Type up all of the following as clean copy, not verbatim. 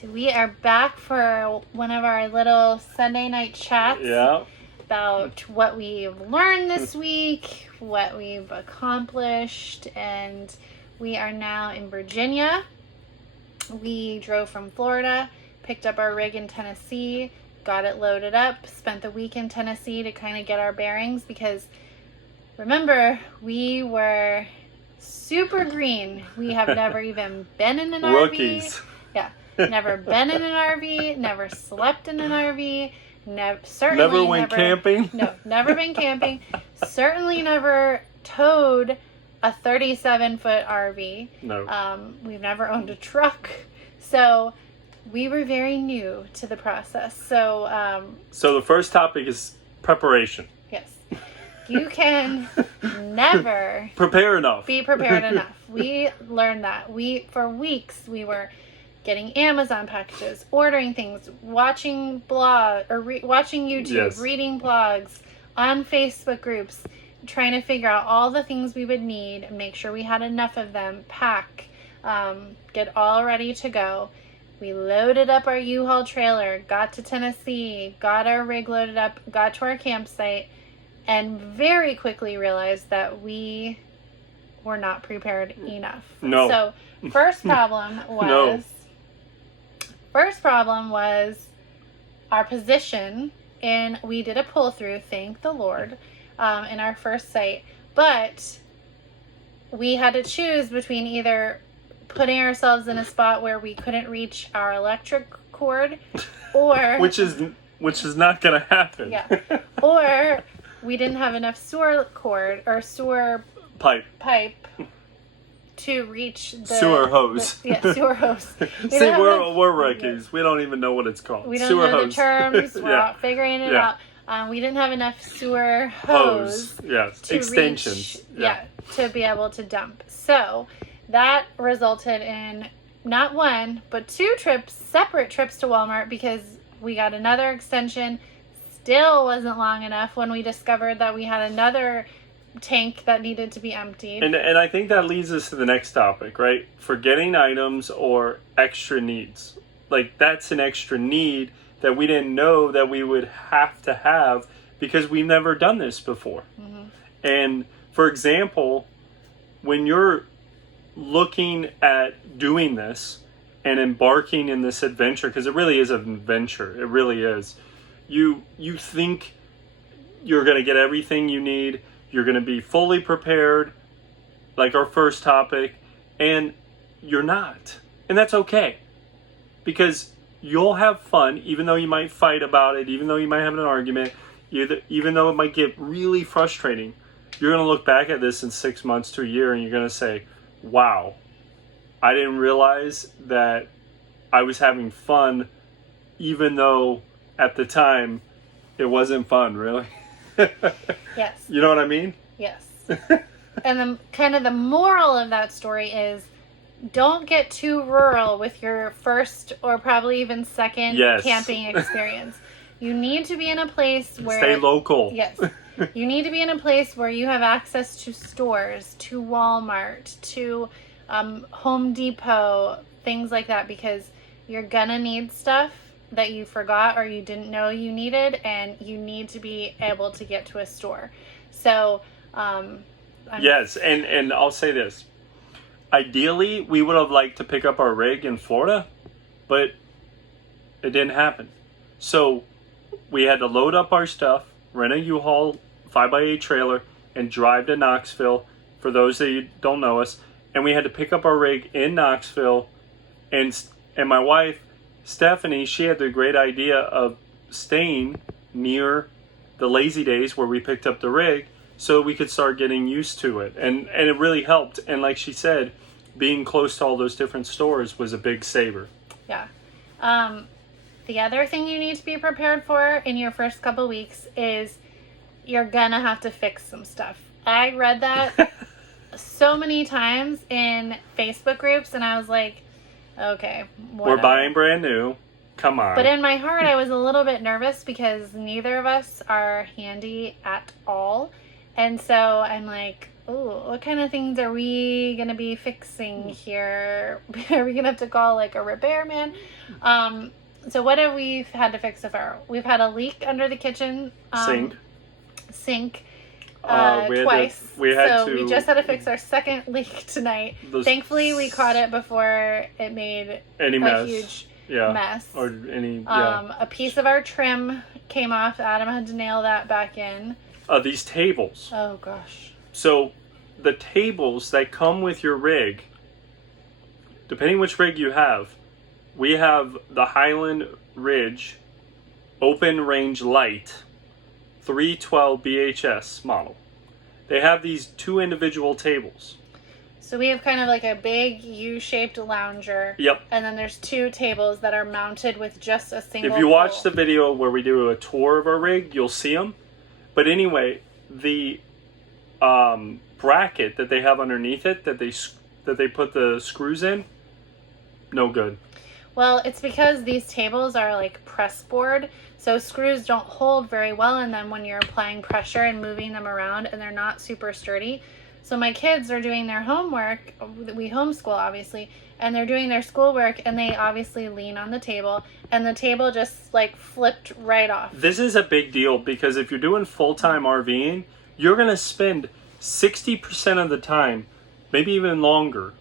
So we are back for one of our little Sunday night chats. Yeah. About what we've learned this week, what we've accomplished, and we are now in Virginia. We drove from Florida, picked up our rig in Tennessee, got it loaded up, spent the week in Tennessee to kind of get our bearings because remember, we were super green. We have never even been in an Rookies. RV. Yeah, never been in an RV, never slept in an RV. Never went camping? No, never been camping. Certainly never towed a 37-foot RV. No. We've never owned a truck. So we were very new to the process. So the first topic is preparation. Yes. You can never prepare enough. Be prepared enough. We learned that. For weeks we were getting Amazon packages, ordering things, watching watching YouTube, yes. reading blogs, on Facebook groups, trying to figure out all the things we would need, make sure we had enough of them, pack, get all ready to go. We loaded up our U-Haul trailer, got to Tennessee, got our rig loaded up, got to our campsite, and very quickly realized that we were not prepared enough. No. So first problem was our position, and we did a pull through, thank the Lord, in our first site. But we had to choose between either putting ourselves in a spot where we couldn't reach our electric cord, or which is not going to happen. Yeah, or we didn't have enough sewer cord or sewer pipe to reach the sewer hose. Sewer hose. See, we're rookies. We don't even know what it's called. We don't sewer know hose. the terms. We're out figuring it out. We didn't have enough sewer hose. Yes, to extensions. Reach, to be able to dump. So that resulted in not one, but two separate trips to Walmart because we got another extension. Still wasn't long enough when we discovered that we had another tank that needed to be emptied. And I think that leads us to the next topic, right? Forgetting items or extra needs. Like, that's an extra need that we didn't know that we would have to have because we've never done this before. Mm-hmm. And for example, when you're looking at doing this and embarking in this adventure, because it really is an adventure, it really is. You think you're going to get everything you need. You're going to be fully prepared, like our first topic, and you're not. And that's okay. Because you'll have fun, even though you might fight about it, even though you might have an argument, even though it might get really frustrating. You're going to look back at this in 6 months to a year, and you're going to say, wow, I didn't realize that I was having fun, even though at the time it wasn't fun, really. Yes. You know what I mean? Yes. And the moral of that story is don't get too rural with your first or probably even second camping experience. You need to be in a place where... Stay local. Yes. You need to be in a place where you have access to stores, to Walmart, to Home Depot, things like that, because you're gonna need stuff that you forgot or you didn't know you needed, and you need to be able to get to a store. So, yes, and I'll say this. Ideally, we would have liked to pick up our rig in Florida, but it didn't happen. So, we had to load up our stuff, rent a U-Haul 5x8 trailer, and drive to Knoxville, for those that don't know us. And we had to pick up our rig in Knoxville, and my wife, Stephanie, she had the great idea of staying near the Lazy Days where we picked up the rig so we could start getting used to it. And it really helped. And like she said, being close to all those different stores was a big saver. Yeah. The other thing you need to be prepared for in your first couple weeks is you're gonna have to fix some stuff. I read that so many times in Facebook groups, and I was like, okay, whatever. We're buying brand new. Come on. But in my heart, I was a little bit nervous because neither of us are handy at all. And so I'm like, oh, what kind of things are we going to be fixing here? Are we going to have to call like a repairman? So what have we had to fix so far? We've had a leak under the kitchen sink twice. We just had to fix our second leak tonight. Thankfully, we caught it before it made a huge mess. Or any a piece of our trim came off. Adam had to nail that back in. These tables. Oh gosh. So the tables that come with your rig, depending which rig you have, we have the Highland Ridge Open Range Light 312 BHS model. They have these 2 individual tables. So we have kind of like a big U-shaped lounger. Yep. And then there's 2 tables that are mounted with just a single If you watch pole. the video where we do a tour of our rig, you'll see them. But anyway, the bracket that they have underneath it, that they put the screws in, no good. Well, it's because these tables are like press board, so screws don't hold very well in them when you're applying pressure and moving them around, and they're not super sturdy. So my kids are doing their homework. We homeschool, obviously, and they're doing their schoolwork, and they obviously lean on the table, and the table just like flipped right off. This is a big deal because if you're doing full-time RVing, you're going to spend 60% of the time, maybe even longer,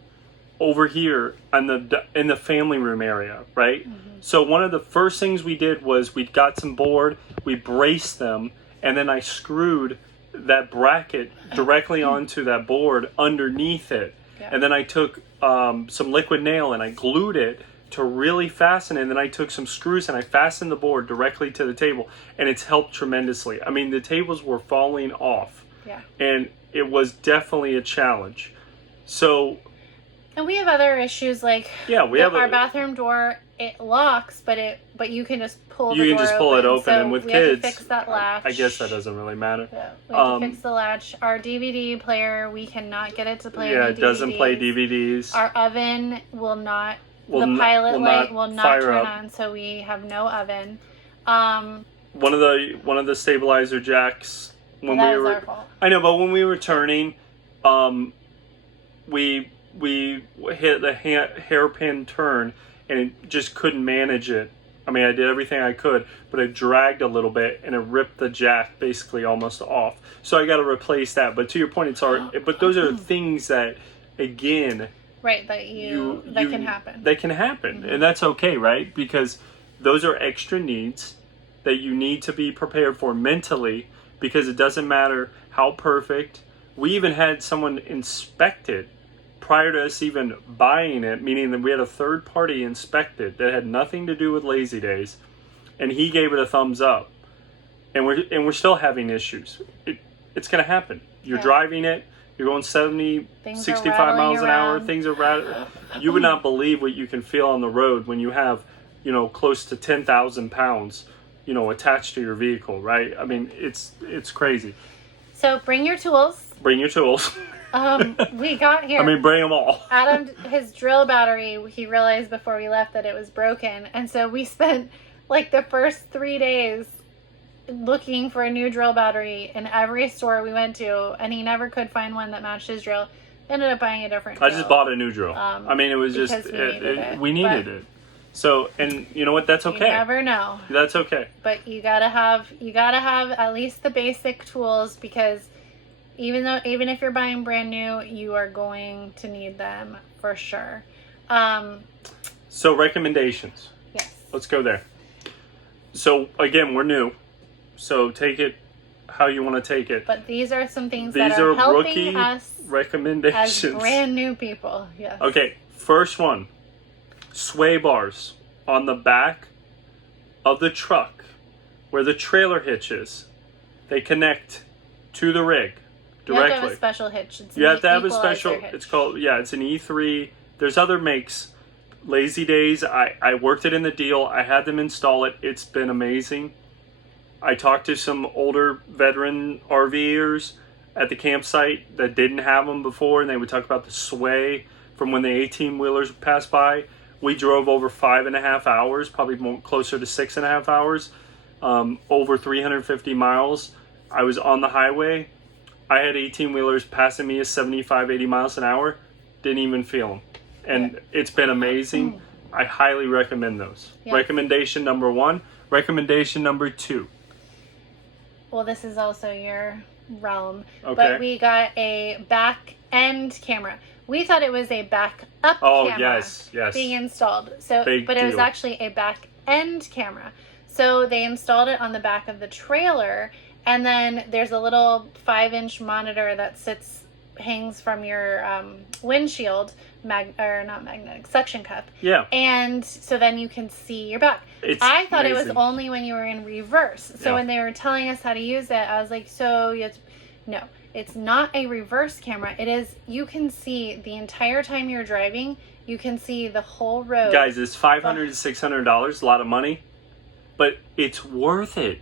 over here in the family room area, right? Mm-hmm. So one of the first things we did was we got some board, we braced them, and then I screwed that bracket directly onto that board underneath it. Yeah. And then I took some liquid nail and I glued it to really fasten it. And then I took some screws and I fastened the board directly to the table, and it's helped tremendously. I mean, the tables were falling off. Yeah. And it was definitely a challenge. So... And we have other issues like our bathroom door. It locks, but you can just pull it open, so and with we kids, have to fix that latch. I guess that doesn't really matter. Yeah, we have to fix the latch. Our DVD player, we cannot get it to play. Yeah, it doesn't play DVDs. Our oven will not. The pilot light will not turn on, so we have no oven. One of the stabilizer jacks when that was our fault. I know, but when we were turning, we hit the hairpin turn and it just couldn't manage it. I mean, I did everything I could, but it dragged a little bit and it ripped the jack basically almost off. So I got to replace that. But to your point, it's hard. But those are things that, again, right, that can happen. They can happen, and that's okay, right? Because those are extra needs that you need to be prepared for mentally, because it doesn't matter how perfect. We even had someone inspect it prior to us even buying it, meaning that we had a third party inspect it that had nothing to do with Lazy Days, and he gave it a thumbs up. And we're still having issues. It's going to happen. You're driving it. You're going 70, 65 miles an hour. Things are rattling. You would not believe what you can feel on the road when you have, close to 10,000 pounds, attached to your vehicle, right? I mean, it's crazy. So bring your tools. Bring your tools. We got here. I mean, bring them all. Adam, his drill battery, he realized before we left that it was broken. And so we spent like the first 3 days looking for a new drill battery in every store we went to, and he never could find one that matched his drill. Ended up buying a different drill. I just bought a new drill. I mean, it was just, we needed it. So, and you know what? That's okay. You never know. That's okay. But you gotta have at least the basic tools, because even if you're buying brand new, you are going to need them for sure. So recommendations. Yes. Let's go there. So again, we're new, so take it how you want to take it. But these are some things that are helping us recommendations as brand new people. Yes. Okay. First one. Sway bars on the back of the truck where the trailer hitch is. They connect to the rig directly. You have to have a special hitch. You have to have a special. It's called, it's an E3. There's other makes. Lazy Days, I worked it in the deal. I had them install it. It's been amazing. I talked to some older veteran RVers at the campsite that didn't have them before, and they would talk about the sway from when the 18-wheelers passed by. We drove over 5.5 hours, probably more closer to 6.5 hours, over 350 miles. I was on the highway. I had 18-wheelers passing me at 75, 80 miles an hour. Didn't even feel them. And it's been amazing. I highly recommend those. Yeah. Recommendation number 1. Recommendation number 2. Well, this is also your realm. Okay. But we got a back end camera. We thought it was a back up Oh, camera yes. being installed. So, Big but it was deal. actually a back end camera. So they installed it on the back of the trailer, and then there's a little 5-inch monitor that hangs from your windshield, not magnetic, suction cup. Yeah. And so then you can see your back. It's I thought it was amazing. only when you were in reverse. So Yeah. when they were telling us how to use it, I was like, so you have to... No, it's not a reverse camera. It is, you can see the entire time you're driving, you can see the whole road. Guys, it's $500 to $600, a lot of money, but it's worth it.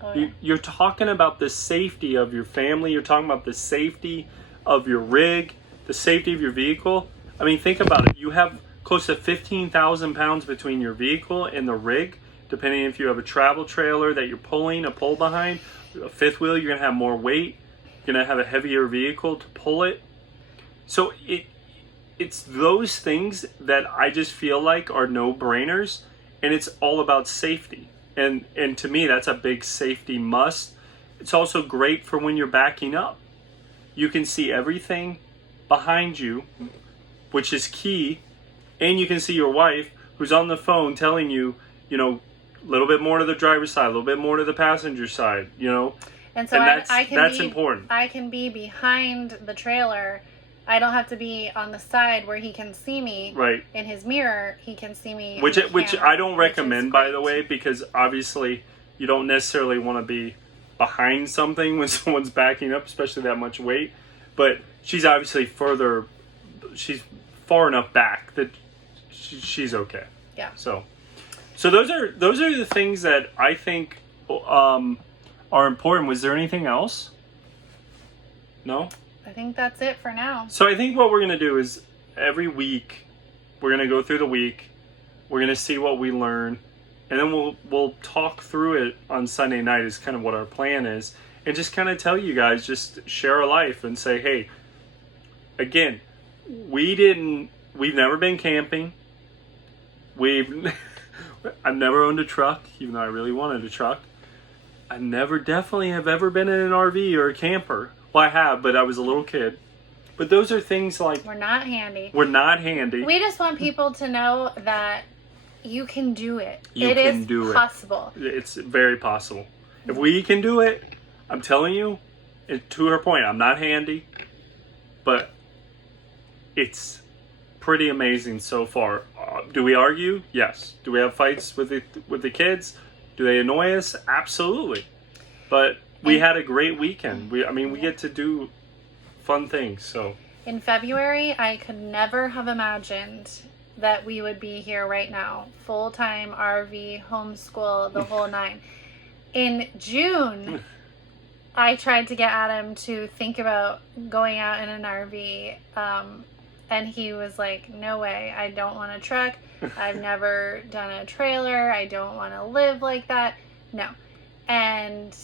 Oh, yeah. You're talking about the safety of your family. You're talking about the safety of your rig, the safety of your vehicle. I mean, think about it. You have close to 15,000 pounds between your vehicle and the rig, depending if you have a travel trailer that you're pulling a pull behind, a fifth wheel, you're going to have more weight. You're going to have a heavier vehicle to pull it. So it's those things that I just feel like are no-brainers, and it's all about safety. And to me, that's a big safety must. It's also great for when you're backing up. You can see everything behind you, which is key, and you can see your wife who's on the phone telling you, a little bit more to the driver's side, a little bit more to the passenger side, And so and that's be, important. I can be behind the trailer. I don't have to be on the side where he can see me. Right. In his mirror, he can see me. Which in the camera, I don't which is recommend, by great. the way, because obviously you don't necessarily want to be behind something when someone's backing up, especially that much weight. But she's obviously she's far enough back that she's okay. Yeah. So those are the things that I think are important. Was there anything else? No? I think that's it for now. So I think what we're going to do is every week we're going to go through the week. We're going to see what we learn, and then we'll talk through it on Sunday night is kind of what our plan is, and just kind of tell you guys, just share our life and say, hey, again, we've never been camping. I've never owned a truck, even though I really wanted a truck. I definitely have ever been in an RV or a camper. Well, I have, but I was a little kid. But those are things like... We're not handy. We're not handy. We just want people to know that you can do it. You It can is do it. possible. It's very possible. If we can do it, I'm telling you, to her point, I'm not handy, but it's pretty amazing so far. Do we argue? Yes. Do we have fights with the kids? Do they annoy us? Absolutely. But we had a great weekend. We get to do fun things. So In February, I could never have imagined that we would be here right now. Full-time RV, homeschool, the whole nine. In June, I tried to get Adam to think about going out in an RV. And he was like, no way, I don't want a truck. I've never done a trailer. I don't want to live like that. No. And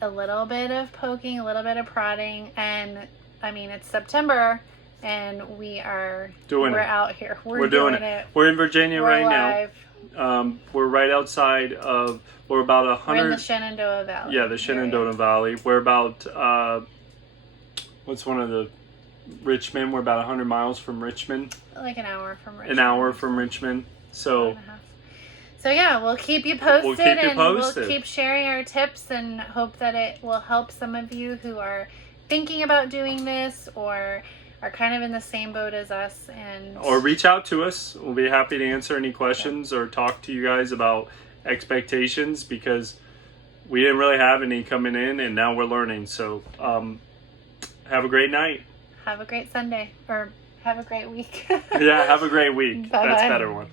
a little bit of poking, a little bit of prodding, and it's September, and we're out here. We're doing it. We're in Virginia right live. now. We're right outside of, we're about 100. We're in the Shenandoah Valley. Yeah, the Shenandoah Valley. We're about, what's one of the, Richmond. We're about 100 miles from Richmond. Like an hour from Richmond. An hour from Richmond. So yeah, we'll keep you posted. We'll keep sharing our tips and hope that it will help some of you who are thinking about doing this or are kind of in the same boat as us. Or reach out to us. We'll be happy to answer any questions or talk to you guys about expectations, because we didn't really have any coming in and now we're learning. So have a great night. Have a great Sunday, or have a great week. Yeah, have a great week. Bye-bye. That's a better one.